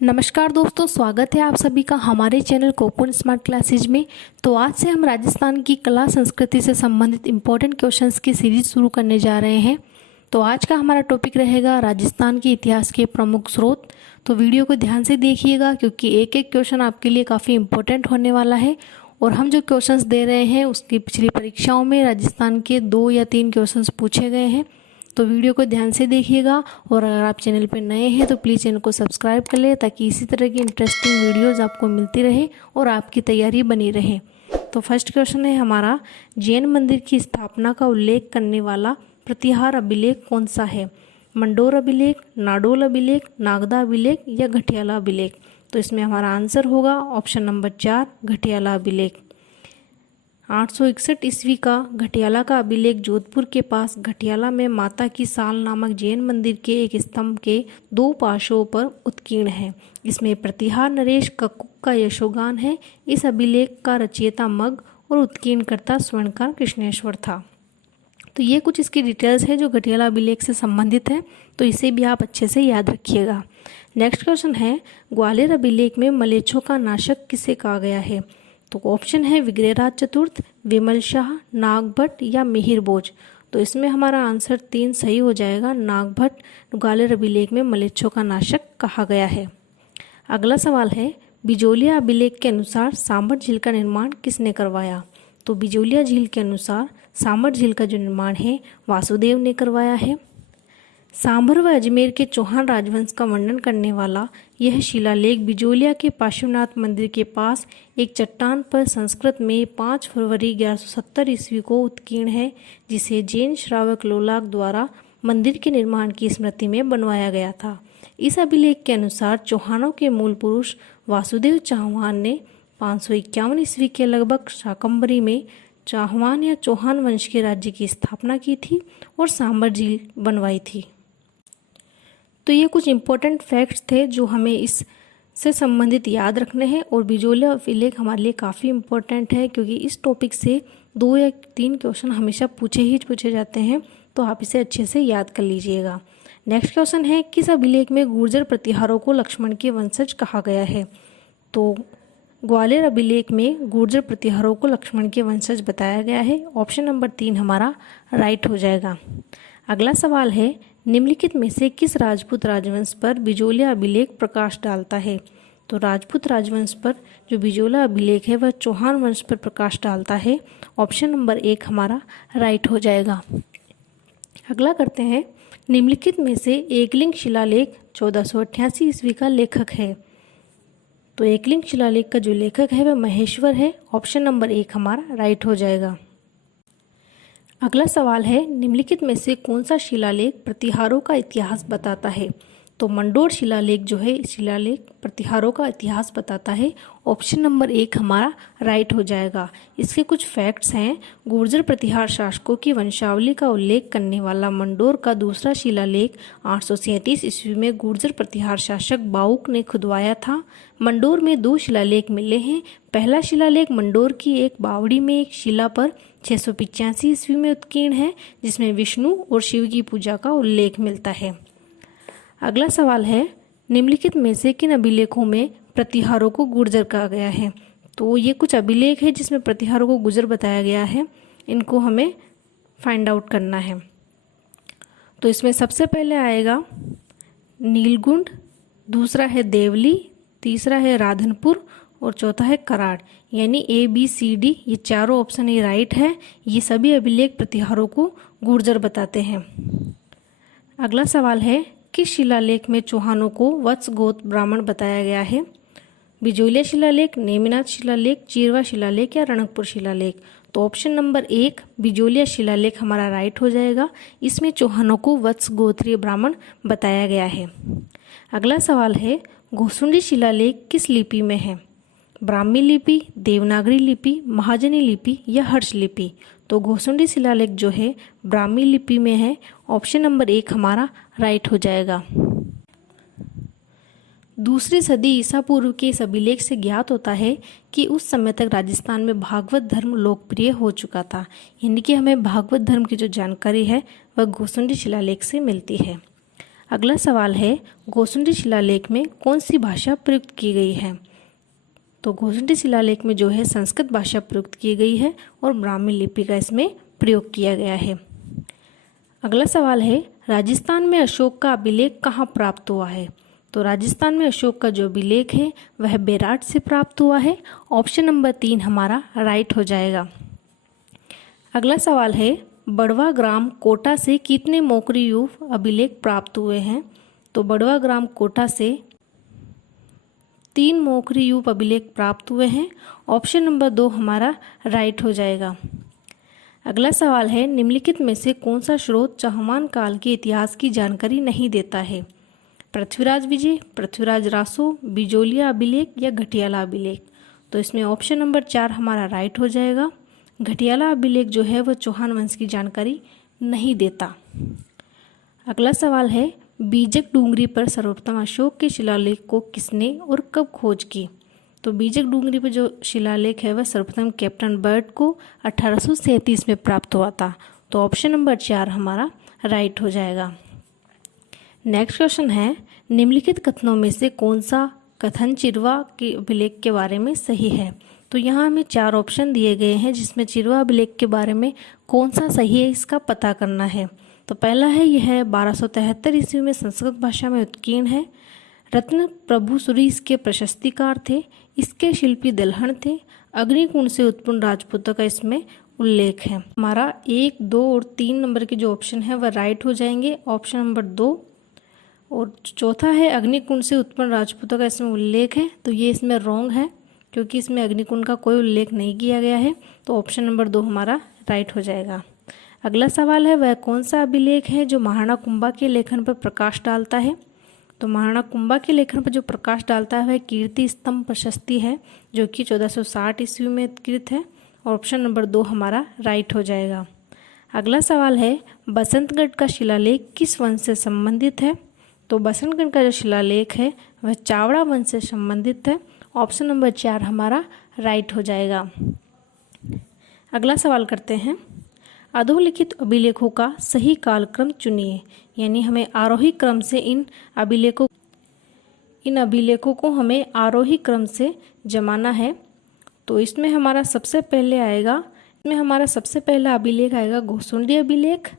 नमस्कार दोस्तों, स्वागत है आप सभी का हमारे चैनल कोकून स्मार्ट क्लासेज में। तो आज से हम राजस्थान की कला संस्कृति से संबंधित इम्पोर्टेंट क्वेश्चंस की सीरीज शुरू करने जा रहे हैं। तो आज का हमारा टॉपिक रहेगा राजस्थान के इतिहास के प्रमुख स्रोत। तो वीडियो को ध्यान से देखिएगा क्योंकि एक एक क्वेश्चन आपके लिए काफ़ी इम्पोर्टेंट होने वाला है। और हम जो क्वेश्चंस दे रहे हैं उसकी पिछली परीक्षाओं में राजस्थान के 2 या 3 क्वेश्चंस पूछे गए हैं। तो वीडियो को ध्यान से देखिएगा और अगर आप चैनल पर नए हैं तो प्लीज़ चैनल को सब्सक्राइब कर लें ताकि इसी तरह की इंटरेस्टिंग वीडियोस आपको मिलती रहे और आपकी तैयारी बनी रहे। तो फर्स्ट क्वेश्चन है हमारा, जैन मंदिर की स्थापना का उल्लेख करने वाला प्रतिहार अभिलेख कौन सा है? मंडोर अभिलेख, नाडोल अभिलेख, नागदा अभिलेख या घटियाला अभिलेख? तो इसमें हमारा आंसर होगा ऑप्शन नंबर 4, घटियाला अभिलेख। 861 ईस्वी का घटियाला का अभिलेख जोधपुर के पास घटियाला में माता की साल नामक जैन मंदिर के एक स्तंभ के 2 पार्श्वों पर उत्कीर्ण है। इसमें प्रतिहार नरेश कक्कू का यशोगान है। इस अभिलेख का रचयिता मग और उत्कीर्णकर्ता स्वर्णकार कृष्णेश्वर था। तो ये कुछ इसकी डिटेल्स है जो घटियाला अभिलेख से संबंधित है, तो इसे भी आप अच्छे से याद रखिएगा। नेक्स्ट क्वेश्चन है, ग्वालियर अभिलेख में मलेच्छों का नाशक किसे कहा गया है? तो ऑप्शन है विग्रहराज चतुर्थ, विमल शाह, नागभट्ट या मिहिर भोज। तो इसमें हमारा आंसर 3 सही हो जाएगा। नागभट्ट ग्वालियर अभिलेख में मलेच्छों का नाशक कहा गया है। अगला सवाल है, बिजोलिया अभिलेख के अनुसार सांभर झील का निर्माण किसने करवाया? तो बिजोलिया झील के अनुसार सांभर झील का जो निर्माण है वासुदेव ने करवाया है। सांभर व अजमेर के चौहान राजवंश का वर्णन करने वाला यह शिलालेख बिजोलिया के पार्श्वनाथ मंदिर के पास एक चट्टान पर संस्कृत में 5 फरवरी 1170 ईस्वी को उत्कीर्ण है, जिसे जैन श्रावक लोलाक द्वारा मंदिर के निर्माण की स्मृति में बनवाया गया था। इस अभिलेख के अनुसार चौहानों के मूल पुरुष वासुदेव चौहान ने 551 ईस्वी के लगभग शाकंभरी में चौहान या चौहान वंश के राज्य की स्थापना की थी और सांभर झील बनवाई थी। तो ये कुछ इम्पोर्टेंट फैक्ट्स थे जो हमें इससे संबंधित याद रखने हैं। और बिजोलिया अभिलेख हमारे लिए काफ़ी इम्पोर्टेंट है क्योंकि इस टॉपिक से 2 या 3 क्वेश्चन हमेशा पूछे जाते हैं, तो आप इसे अच्छे से याद कर लीजिएगा। नेक्स्ट क्वेश्चन है, किस अभिलेख में गुर्जर प्रतिहारों को लक्ष्मण के वंशज कहा गया है? तो ग्वालियर अभिलेख में गुर्जर प्रतिहारों को लक्ष्मण के वंशज बताया गया है। ऑप्शन नंबर 3 हमारा राइट हो जाएगा। अगला सवाल है, निम्नलिखित में से किस राजपूत राजवंश पर बिजोलिया अभिलेख प्रकाश डालता है? तो राजपूत राजवंश पर जो बिजोलिया अभिलेख है वह चौहान वंश पर प्रकाश डालता है। ऑप्शन नंबर 1 हमारा राइट हो जाएगा। अगला करते हैं, निम्नलिखित में से एकलिंग शिलालेख 1488 ईस्वी का लेखक है? तो एकलिंग शिलालेख का जो लेखक है वह महेश्वर है। ऑप्शन नंबर 1 हमारा राइट हो जाएगा। अगला सवाल है, निम्नलिखित में से कौन सा शिलालेख प्रतिहारों का इतिहास बताता है? तो मंडोर शिलालेख जो है शिलालेख प्रतिहारों का इतिहास बताता है। ऑप्शन नंबर 1 हमारा राइट हो जाएगा। इसके कुछ फैक्ट्स हैं, गुर्जर प्रतिहार शासकों की वंशावली का उल्लेख करने वाला मंडोर का दूसरा शिलालेख 837 ईस्वी में गुर्जर प्रतिहार शासक बाउक ने खुदवाया था। मंडोर में 2 शिलालेख मिले हैं। पहला शिलालेख मंडोर की एक बावड़ी में एक शिला पर 685 ईस्वी में उत्कीर्ण है, जिसमें विष्णु और शिव की पूजा का उल्लेख मिलता है। अगला सवाल है, निम्नलिखित में से किन अभिलेखों में प्रतिहारों को गुर्जर कहा गया है? तो ये कुछ अभिलेख है जिसमें प्रतिहारों को गुर्जर बताया गया है, इनको हमें फाइंड आउट करना है। तो इसमें सबसे पहले आएगा नीलगुंड, दूसरा है देवली, तीसरा है राधनपुर और चौथा है कराड़। यानी ABCD ये चारों ऑप्शन ये राइट है। ये सभी अभिलेख प्रतिहारों को गुर्जर बताते हैं। अगला सवाल है, किस शिलालेख में चौहानों को वत्स गोत्र ब्राह्मण बताया गया है? बिजोलिया शिलालेख, नेमिनाथ शिलालेख, चीरवा शिलालेख या रणकपुर शिलालेख? तो ऑप्शन नंबर 1 बिजोलिया शिलालेख हमारा राइट हो जाएगा। इसमें चौहानों को वत्स गोत्रीय ब्राह्मण बताया गया है। अगला सवाल है, घोसुंडी शिलालेख किस लिपि में है? ब्राह्मी लिपि, देवनागरी लिपि, महाजनी लिपि या हर्ष लिपि? तो घोसुंडी शिलालेख जो है ब्राह्मी लिपि में है। ऑप्शन नंबर 1 हमारा राइट हो जाएगा। दूसरी सदी ईसा पूर्व के इस अभिलेख से ज्ञात होता है कि उस समय तक राजस्थान में भागवत धर्म लोकप्रिय हो चुका था। यानी कि हमें भागवत धर्म की जो जानकारी है वह घोसुंडी शिलालेख से मिलती है। अगला सवाल है, गोसुंडी शिलालेख में कौन सी भाषा प्रयुक्त की गई है? तो गोसुंडी शिलालेख में जो है संस्कृत भाषा प्रयुक्त की गई है और ब्राह्मी लिपि का इसमें प्रयोग किया गया है। अगला सवाल है, राजस्थान में अशोक का अभिलेख कहाँ प्राप्त हुआ है? तो राजस्थान में अशोक का जो अभिलेख है वह बेराट से प्राप्त हुआ है। ऑप्शन नंबर 3 हमारा राइट हो जाएगा। अगला सवाल है, बड़वा ग्राम कोटा से कितने मोकरी युग अभिलेख प्राप्त हुए हैं? तो बड़वा ग्राम कोटा से 3 मोकरी युग अभिलेख प्राप्त हुए हैं। ऑप्शन नंबर 2 हमारा राइट हो जाएगा। अगला सवाल है, निम्नलिखित में से कौन सा स्रोत चाहमान काल के इतिहास की जानकारी नहीं देता है? पृथ्वीराज विजय, पृथ्वीराज रासो, बिजोलिया अभिलेख या घटियाला अभिलेख? तो इसमें ऑप्शन नंबर 4 हमारा राइट हो जाएगा। घटियाला अभिलेख जो है वह चौहान वंश की जानकारी नहीं देता। अगला सवाल है, बीजक डूंगरी पर सर्वप्रथम अशोक के शिलालेख को किसने और कब खोज की? तो बीजक डूंगरी पर जो शिलालेख है वह सर्वप्रथम कैप्टन बर्ड को 1837 में प्राप्त हुआ था। तो ऑप्शन नंबर 4 हमारा राइट हो जाएगा। नेक्स्ट क्वेश्चन है, निम्नलिखित कथनों में से कौन सा कथन चिरवा के अभिलेख के बारे में सही है? तो यहाँ हमें 4 ऑप्शन दिए गए हैं जिसमें चिरवा अभिलेख के बारे में कौन सा सही है इसका पता करना है। तो पहला है, यह 1273 ईस्वी में संस्कृत भाषा में उत्कीर्ण है। रत्न प्रभु सूरी इसके प्रशस्तिकार थे। इसके शिल्पी दलहन थे। अग्निकुंड से उत्पन्न राजपूतों का इसमें उल्लेख है। हमारा 1, 2 और 3 नंबर के जो ऑप्शन है वह राइट हो जाएंगे। ऑप्शन नंबर 2 और चौथा है, अग्निकुंड से उत्पन्न राजपूतों का इसमें उल्लेख है। तो ये इसमें रॉन्ग है क्योंकि इसमें अग्निकुंड का कोई उल्लेख नहीं किया गया है। तो ऑप्शन नंबर 2 हमारा राइट हो जाएगा। अगला सवाल है, वह कौन सा अभिलेख है जो महाराणा कुंभा के लेखन पर प्रकाश डालता है? तो महाराणा कुंभा के लेखन पर जो प्रकाश डालता है वह कीर्ति स्तंभ प्रशस्ति है जो कि 1460 ईस्वी में कृत है। ऑप्शन नंबर 2 हमारा राइट हो जाएगा। अगला सवाल है, बसंतगढ़ का शिलालेख किस वंश से संबंधित है? तो बसंतगढ़ का जो शिलालेख है वह चावड़ा वंश से संबंधित है। ऑप्शन नंबर 4 हमारा राइट हो जाएगा। अगला सवाल करते हैं, अधोलिखित अभिलेखों का सही कालक्रम चुनिए। यानी हमें आरोही क्रम से इन अभिलेखों को हमें आरोही क्रम से जमाना है। तो इसमें हमारा सबसे पहला अभिलेख आएगा गोसुंडी अभिलेख,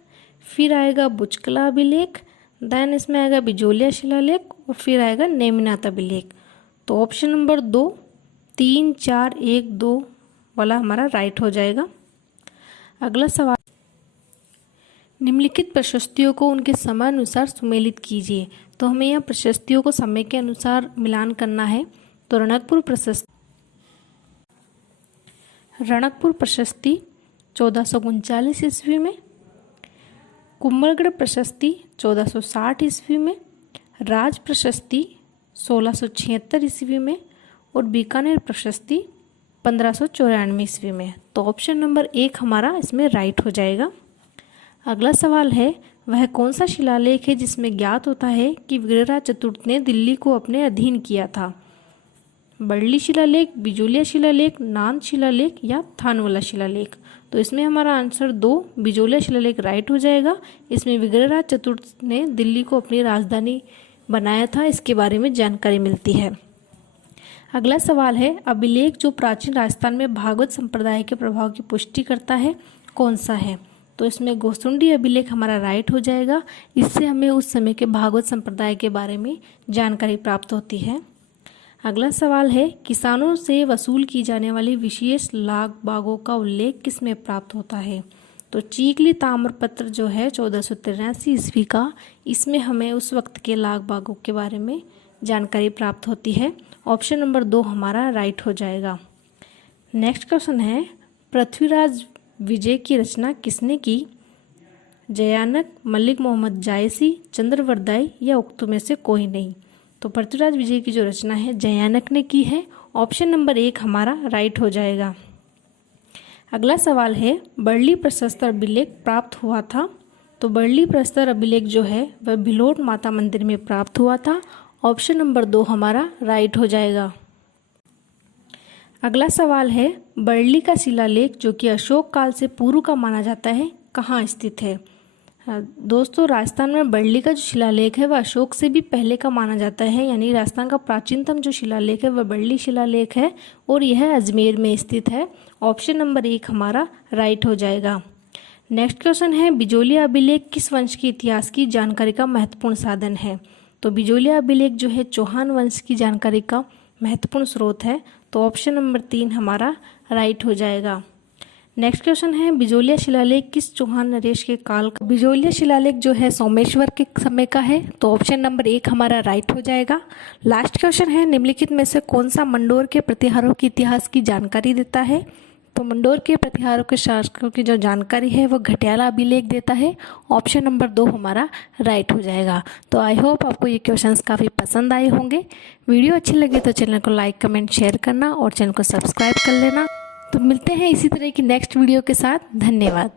फिर आएगा बुचकला अभिलेख, देन इसमें आएगा बिजोलिया शिलालेख और फिर आएगा नेमिनाथ अभिलेख। तो ऑप्शन नंबर 2, 3, 4, 1, 2 वाला हमारा राइट हो जाएगा। अगला सवाल, निम्नलिखित प्रशस्तियों को उनके समय अनुसार सुमेलित कीजिए। तो हमें यहाँ प्रशस्तियों को समय के अनुसार मिलान करना है। तो रणकपुर प्रशस्ति 1439 ईस्वी में, कुंभलगढ़ प्रशस्ति 1460 ईस्वी में, राज प्रशस्ति 1676 ईस्वी में और बीकानेर प्रशस्ति 1594 ईस्वी में। तो ऑप्शन नंबर 1 हमारा इसमें राइट हो जाएगा। अगला सवाल है, वह कौन सा शिलालेख है जिसमें ज्ञात होता है कि विग्रहराज चतुर्थ ने दिल्ली को अपने अधीन किया था? बड़ली शिलालेख, बिजोलिया शिलालेख, नांद शिलालेख या थानवाला शिलालेख? तो इसमें हमारा आंसर 2 बिजोलिया शिलालेख राइट हो जाएगा। इसमें विग्रहराज चतुर्थ ने दिल्ली को अपनी राजधानी बनाया था, इसके बारे में जानकारी मिलती है। अगला सवाल है, अभिलेख जो प्राचीन राजस्थान में भागवत संप्रदाय के प्रभाव की पुष्टि करता है कौन सा है? तो इसमें गोसुंडी अभिलेख हमारा राइट हो जाएगा। इससे हमें उस समय के भागवत संप्रदाय के बारे में जानकारी प्राप्त होती है। अगला सवाल है, किसानों से वसूल की जाने वाली विशेष लाग बागों का उल्लेख किस में प्राप्त होता है? तो चीकली ताम्रपत्र जो है 1483 ईस्वी का, इसमें हमें उस वक्त के लाग बागों के बारे में जानकारी प्राप्त होती है। ऑप्शन नंबर 2 हमारा राइट हो जाएगा। नेक्स्ट क्वेश्चन है, पृथ्वीराज विजय की रचना किसने की? जयानक, मलिक मोहम्मद जायसी, चंद्रवरदाई या उक्तों में से कोई नहीं? तो पृथ्वीराज विजय की जो रचना है जयानक ने की है। ऑप्शन नंबर 1 हमारा राइट हो जाएगा। अगला सवाल है, बर्ली प्रशस्तर अभिलेख प्राप्त हुआ था? तो बर्ली प्रशस्तर अभिलेख जो है वह भिलोट माता मंदिर में प्राप्त हुआ था। ऑप्शन नंबर 2 हमारा राइट हो जाएगा। अगला सवाल है, बर्ली का शिलालेख जो कि अशोक काल से पूर्व का माना जाता है कहाँ स्थित है? हाँ, दोस्तों राजस्थान में बरली का जो शिलालेख है वह अशोक से भी पहले का माना जाता है, यानी राजस्थान का प्राचीनतम जो शिलालेख है वह बरली शिलालेख है और यह अजमेर में स्थित है। ऑप्शन नंबर 1 हमारा राइट हो जाएगा। नेक्स्ट क्वेश्चन है, बिजोलिया अभिलेख किस वंश के इतिहास की जानकारी का महत्वपूर्ण साधन है? तो बिजोलिया अभिलेख जो है चौहान वंश की जानकारी का महत्वपूर्ण स्रोत है, तो ऑप्शन नंबर 3 हमारा राइट हो जाएगा। नेक्स्ट क्वेश्चन है, बिजोलिया शिलालेख किस चौहान नरेश के काल का? बिजोलिया शिलालेख जो है सोमेश्वर के समय का है, तो ऑप्शन नंबर 1 हमारा राइट हो जाएगा। लास्ट क्वेश्चन है, निम्नलिखित में से कौन सा मंडोर के प्रतिहारों के इतिहास की जानकारी देता है? तो मंडोर के प्रतिहारों के शासकों की जो जानकारी है वो घटियाला अभिलेख देता है। ऑप्शन नंबर 2 हमारा राइट हो जाएगा। तो आई होप आपको ये क्वेश्चंस काफ़ी पसंद आए होंगे। वीडियो अच्छी लगे तो चैनल को लाइक कमेंट शेयर करना और चैनल को सब्सक्राइब कर लेना। तो मिलते हैं इसी तरह की नेक्स्ट वीडियो के साथ। धन्यवाद।